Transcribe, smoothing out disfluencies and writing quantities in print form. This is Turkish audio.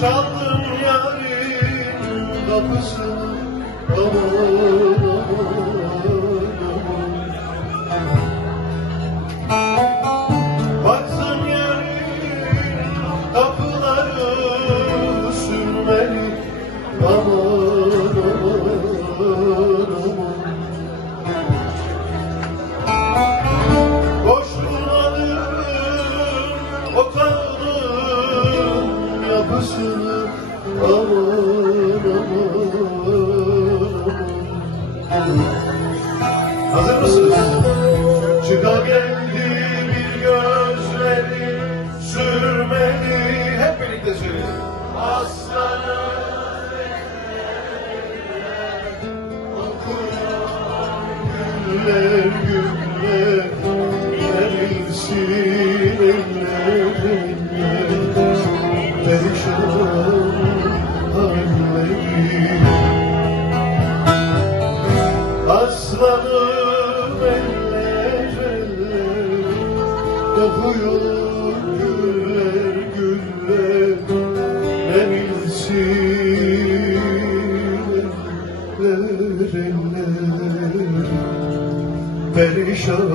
Çaldım yarın kapısını, aman aman. Baktım yarın kapıları sürmeli, aman aman. Boşluğadım otağının yapısını, aman aman. Hazır mısınız? Çıka geldi bir gözleri sürmeli. Hep birlikte söyleyelim. Aslanım güller güller verilsin ellerine perişan halleri. Aslanım eller eller dokuyor güller güller ne bilsin eller eller perişan